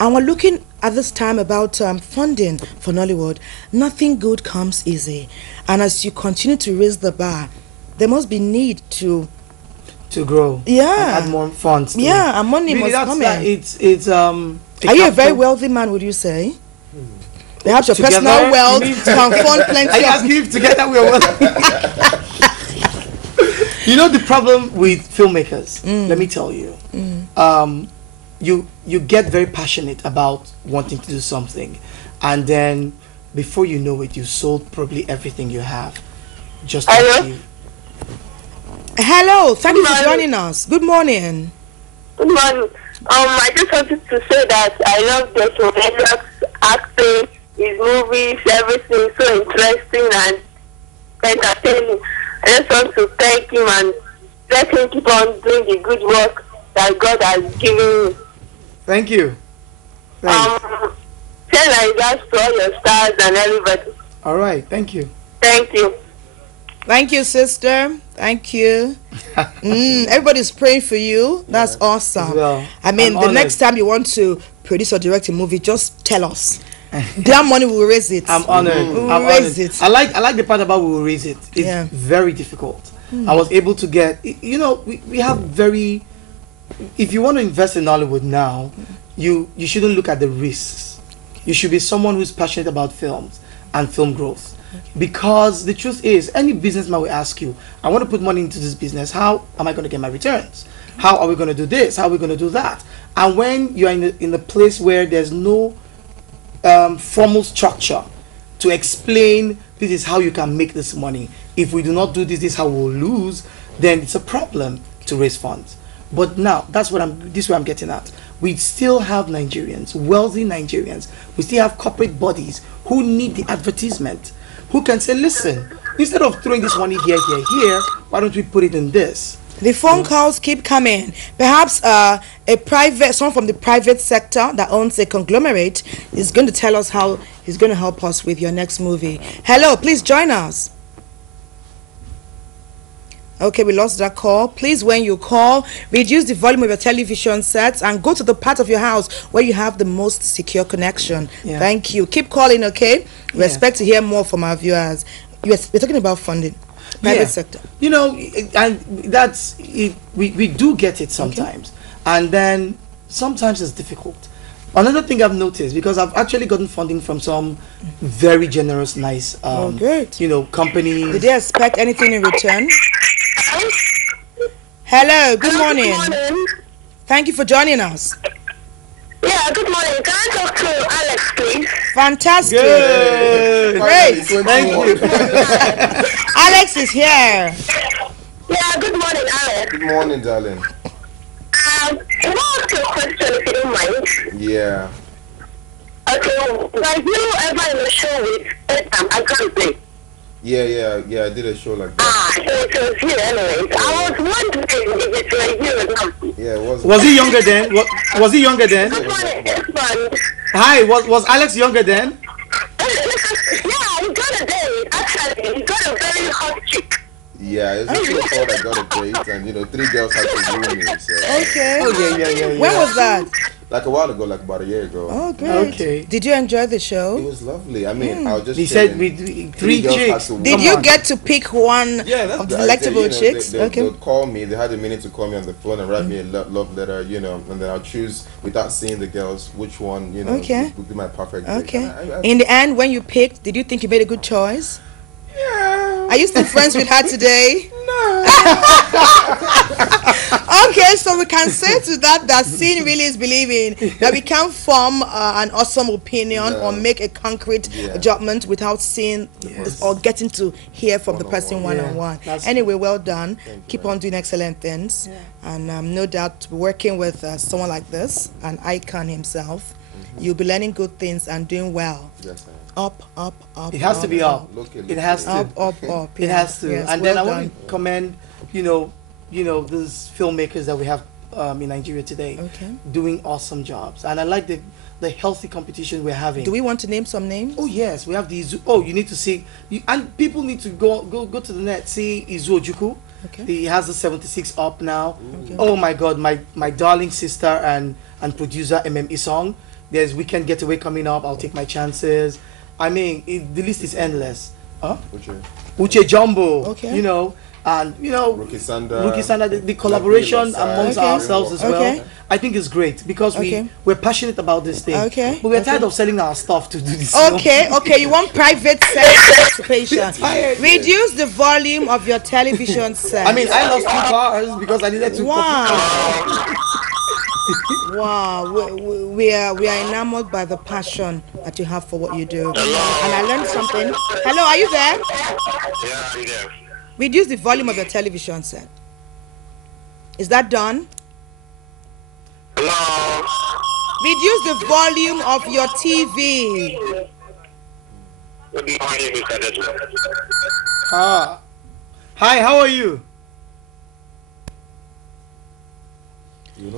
And we're looking at this time about funding for Nollywood. Nothing good comes easy. And as you continue to raise the bar, there must be need to grow. Yeah. And add more funds. Yeah, and money really, must come in. Are you a very wealthy man, would you say? Perhaps your personal wealth can fund plenty. I ask you together we are wealthy. You know the problem with filmmakers, let me tell you. You get very passionate about wanting to do something, and then before you know it, you sold probably everything you have just to achieve. Hello, thank you for joining us. Good morning. Good morning. I just wanted to say that I love Desmond Eliot's acting, his movies, everything so interesting and entertaining. I just want to thank him and let him keep on doing the good work that God has given me. Thank you. Tell my regards to all your stars and everybody. All right, thank you. Thank you. Thank you, sister. Thank you. Everybody's praying for you. That's awesome. Well, I mean, the next time you want to produce or direct a movie, just tell us. That money will raise it. I'm honored. We'll raise it. I like the part about we will raise it. It's very difficult. I was able to get, you know, we have very, if you want to invest in Nollywood now, you shouldn't look at the risks. You should be someone who's passionate about films and film growth. Because the truth is, any businessman will ask you, I want to put money into this business. How am I going to get my returns? How are we going to do this? How are we going to do that? And when you are in the place where there's no formal structure to explain this is how you can make this money. If we do not do this, this is how we'll lose. Then it's a problem to raise funds. But now this is where I'm getting at. We still have Nigerians, wealthy Nigerians. We still have corporate bodies who need the advertisement, who can say, listen, instead of throwing this money here, why don't we put it in this? The phone calls keep coming. Perhaps someone from the private sector that owns a conglomerate is going to tell us how he's going to help us with your next movie. Hello, please join us. Okay, we lost that call. Please, when you call, reduce the volume of your television sets and go to the part of your house where you have the most secure connection. Thank you. Keep calling, okay? We expect to hear more from our viewers. We're talking about funding. Private sector. You know, and that's it, we do get it sometimes. And then sometimes it's difficult. Another thing I've noticed, because I've actually gotten funding from some very generous, nice you know, companies. Did they expect anything in return? Hello, good morning. Good morning. Thank you for joining us. Yeah, good morning. Can I talk to Alex, please? Fantastic. Good. Great. Thank you. Alex is here. Yeah, good morning, Alex. Good morning, darling. I want to ask you a question, if you don't mind. Yeah. Okay, were you ever in a show with I can't say. Yeah, I did a show like that. So it was you anyways. I was wondering if it was you or not. Yeah, it was. Was he younger then? Was he younger then? Good morning, Desmond. Hi, was Alex younger then? Yeah, he got a date. Actually, he got a very hot chick. Yeah, it's just my fault I got a date, and you know, 3 girls had to woo me. So. Okay. Oh yeah. When was that? Like a while ago, like about a year ago. Oh, great. Okay. Did you enjoy the show? It was lovely. I mean, I was just. He said with 3 girls chicks. had to woo Did me. you get to pick one Yeah, that's of the the delectable idea, chicks? They'll call me. They had a minute to call me on the phone and write me a love letter, you know, and then I'll choose without seeing the girls which one, you know, would be my perfect date. Okay. In the end, when you picked, did you think you made a good choice? Yeah. Are you still friends with her today? No. Okay, so we can say to that seeing really is believing, that we can't form an awesome opinion or make a concrete judgment without seeing or getting to hear from the person one-on-one. Anyway, well done. Keep on doing excellent things. And no doubt working with someone like this, an icon himself, you'll be learning good things and doing well. Yes, I am. Up. It has to be up. It has to. Up. It has to. Yes, and well then I done. want to commend, you know, these filmmakers that we have in Nigeria today, doing awesome jobs. And I like the healthy competition we're having. Do we want to name some names? Oh yes, we have the Izu. Oh, you need to see, and people need to go to the net, see Izu Ojukwu. Okay. He has the 76 up now. Okay. Oh my God, my darling sister and producer MM Isong. There's Weekend Getaway coming up. I'll take my chances. I mean, the list is endless. Huh? Uche Jumbo. Okay. You know, and you know, Rookie Sanda, the collaboration amongst ourselves as well. I think it's great because we're passionate about this thing. But we're tired of selling our stuff to do this. Okay, you want private participation. Reduce the volume of your television set. I mean, I lost 2 cars because I needed to. Wow, we are enamored by the passion that you have for what you do. And I learned something. Hello, are you there? Yeah, I'm there. Reduce the volume of your television set. Is that done? Hello. Reduce the volume of your TV. Good morning, Mr. Desmond. Hi, how are you?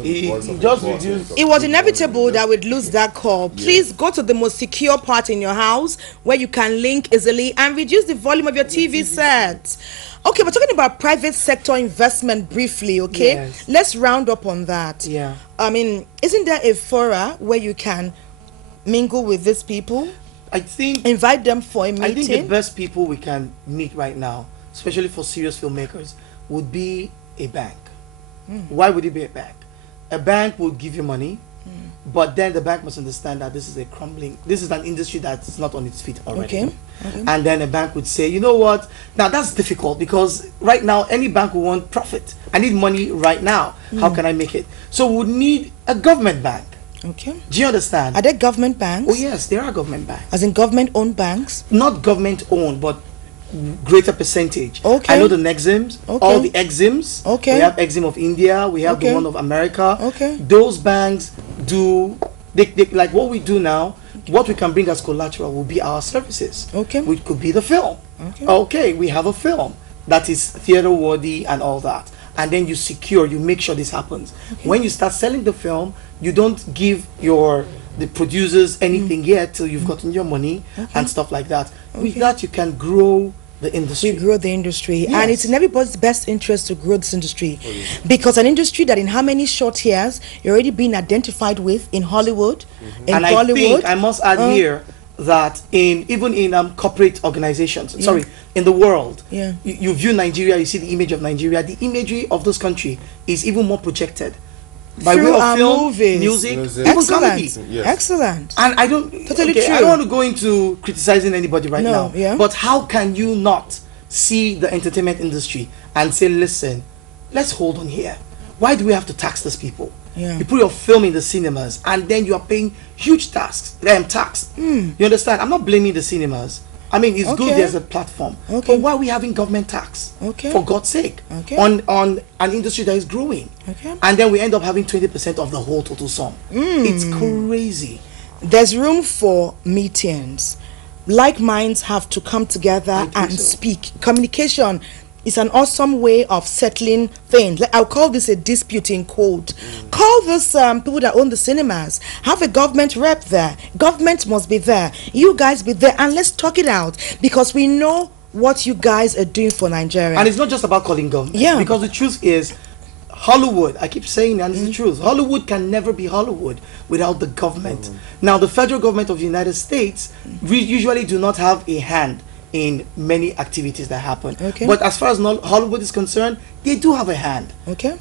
He just reduced. It was inevitable that we'd lose that call. Please go to the most secure part in your house where you can link easily and reduce the volume of your TV set. Okay, we're talking about private sector investment briefly, okay? Yes. Let's round up on that. Yeah. I mean, isn't there a fora where you can mingle with these people? I think... Invite them for a meeting? I think the best people we can meet right now, especially for serious filmmakers, would be a bank. Why would it be a bank? A bank will give you money, but then the bank must understand that this is an industry that's not on its feet already. Okay. And then a bank would say, you know what? Now that's difficult because right now any bank will want profit. I need money right now. How can I make it? So we would need a government bank. Okay. Do you understand? Are there government banks? Oh yes, there are government banks. As in government-owned banks? Not government-owned, but greater percentage. Okay. I know the Nexims, all the Exims. Okay. We have Exim of India, we have the one of America. Okay. Those banks do, they like what we do now, what we can bring as collateral will be our services. Okay. Which could be the film. Okay. Okay, we have a film that is theater worthy and all that. And then you make sure this happens. Okay. When you start selling the film, you don't give the producers anything yet till you've gotten your money and stuff like that. With that, you can grow the industry. We grow the industry. Yes. And it's in everybody's best interest to grow this industry. Because an industry that in how many short years you're already being identified with in Hollywood, in and Bollywood. I think I must add here that even in corporate organizations, in the world, you view Nigeria, you see the image of Nigeria, the imagery of this country is even more projected. By way of film, movies, music, even comedy. Yes. Excellent. And I don't totally true. I don't want to go into criticizing anybody right now. Yeah. But how can you not see the entertainment industry and say, listen, let's hold on here. Why do we have to tax these people? Yeah. You put your film in the cinemas and then you are paying huge tax. You understand? I'm not blaming the cinemas. I mean, it's good there's a platform. But why are we having government tax? For God's sake. On an industry that is growing. And then we end up having 20% of the whole total sum. It's crazy. There's room for meetings. Like minds have to come together and speak. Communication is an awesome way of settling things. Like, I'll call this a disputing code. Call this people that own the cinemas. Have a government rep there. Government must be there. You guys be there, and let's talk it out because we know what you guys are doing for Nigeria. And it's not just about calling government. Yeah. Because the truth is, Hollywood, I keep saying that, and it's the truth. Hollywood can never be Hollywood without the government. Now, the federal government of the United States usually do not have a hand in many activities that happen. But as far as Hollywood is concerned, they do have a hand.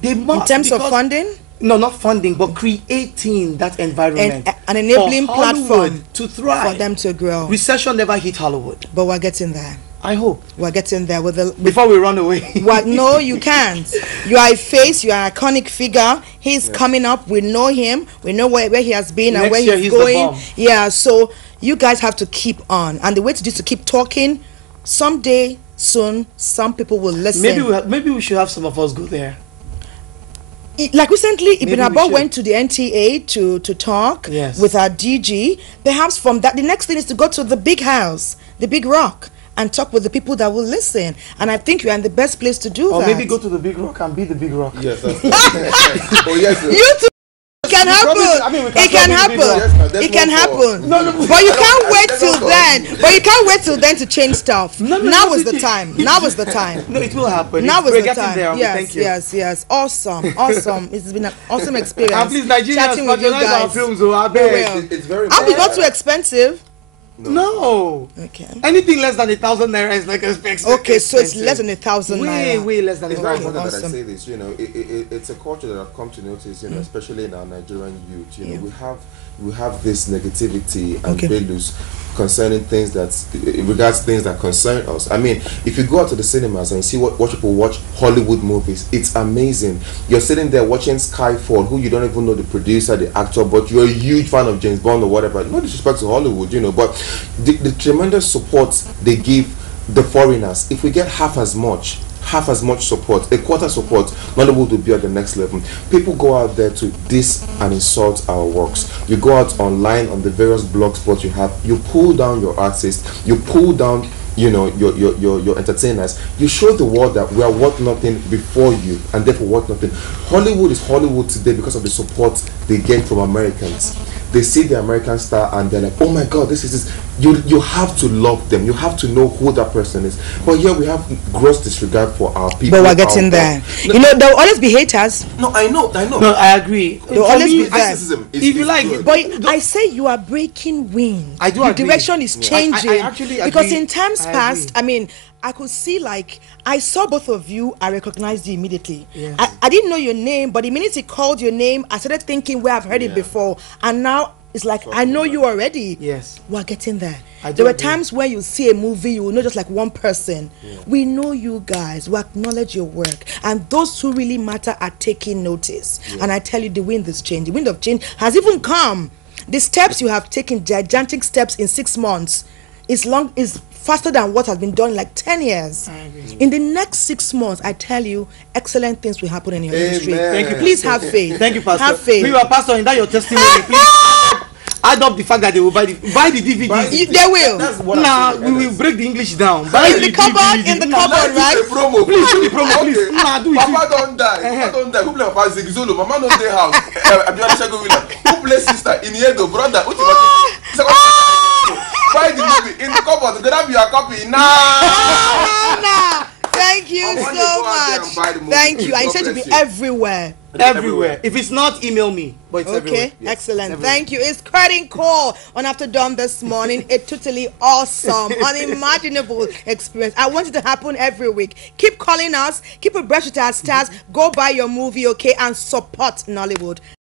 They must, in terms of funding? No, not funding, but creating that environment. An enabling platform to thrive. For them to grow. Recession never hit Hollywood. But we're getting there. I hope. We're getting there. Before we run away. No, you can't. You are a face, you are an iconic figure. He's coming up. We know him. We know where he has been and where he's going. Yeah, so you guys have to keep on. And the way to do is to keep talking. Someday, soon, some people will listen. Maybe we should have some of us go there. Like recently, Ibn Abba went to the NTA to talk with our DG. Perhaps from that, the next thing is to go to the big house, the big rock, and talk with the people that will listen. And I think you're in the best place to do that. Or maybe go to the big rock and be the big rock. Yes, that's You two can happen. It can happen. It can happen. But you can't wait till then. But you can't wait till then to change stuff. Now is the time. Now is the time. No, it will happen. Now is the time. There. Yes. Awesome. It's been an awesome experience. And please, Nigerians, patronize our films. It's very I'll be not too expensive. No. Okay. Anything less than 1,000 naira is like expensive. Okay, so it's less than 1,000 naira. Way less than 1,000. It's very important that I say this. It's a culture that I've come to notice. Especially in our Nigerian youth. We have this negativity and values concerning things regards things that concern us. I mean, if you go out to the cinemas and you see what people watch Hollywood movies, it's amazing. You're sitting there watching Skyfall, who you don't even know the producer, the actor, but you're a huge fan of James Bond or whatever. No disrespect to Hollywood, but the tremendous support they give the foreigners, if we get half as much support, a quarter support, Nollywood will be at the next level. People go out there to diss and insult our works. You go out online on the various blog spots you have, you pull down your artists, you pull down your entertainers. You show the world that we are worth nothing before you, and therefore worth nothing. Hollywood is Hollywood today because of the support they get from Americans. They see the American star and they're like, oh my God, this is this. You have to love them. You have to know who that person is. But here we have gross disregard for our people. But we're getting there. There'll always be haters. No, I know. No, I agree. There'll always be there. If you like, good. But I say you are breaking wind. I do the agree. Direction is changing. I actually because agree. in times past, I mean, I could see, like, I saw both of you, I recognized you immediately. Yes. I didn't know your name, but the minute he called your name, I started thinking where I've heard it before. And now it's like, I know you already. Yes. We're getting there. There were times when you see a movie, you will know just like one person. We know you guys. We acknowledge your work. And those who really matter are taking notice. And I tell you, the wind is changing. The wind of change has even come. The steps you have taken, gigantic steps in 6 months, is faster than what has been done in like 10 years. In the next 6 months, I tell you, excellent things will happen in your industry. Thank you. Please have faith. Thank you, Pastor. Have faith. We were Pastor, in that your testimony, please add up the fact that they will buy the DVDs. They will. We will break the English down. In the cupboard, right? Promo. Please do the promo, please. Papa don't die. Who play Papa Zigizolo? Mama no stay house. Who play sister? Iniedo, brother. Buy the movie in the cupboard. Grab your copy now. Thank you so much. Thank you. I said to be everywhere. Everywhere. If it's not, email me. But it's everywhere. Okay, excellent. Everywhere. Thank you. It's Curtain Call on After Dawn this morning. A totally awesome, unimaginable experience. I want it to happen every week. Keep calling us. Keep abreast with our stars. Go buy your movie, okay, and support Nollywood.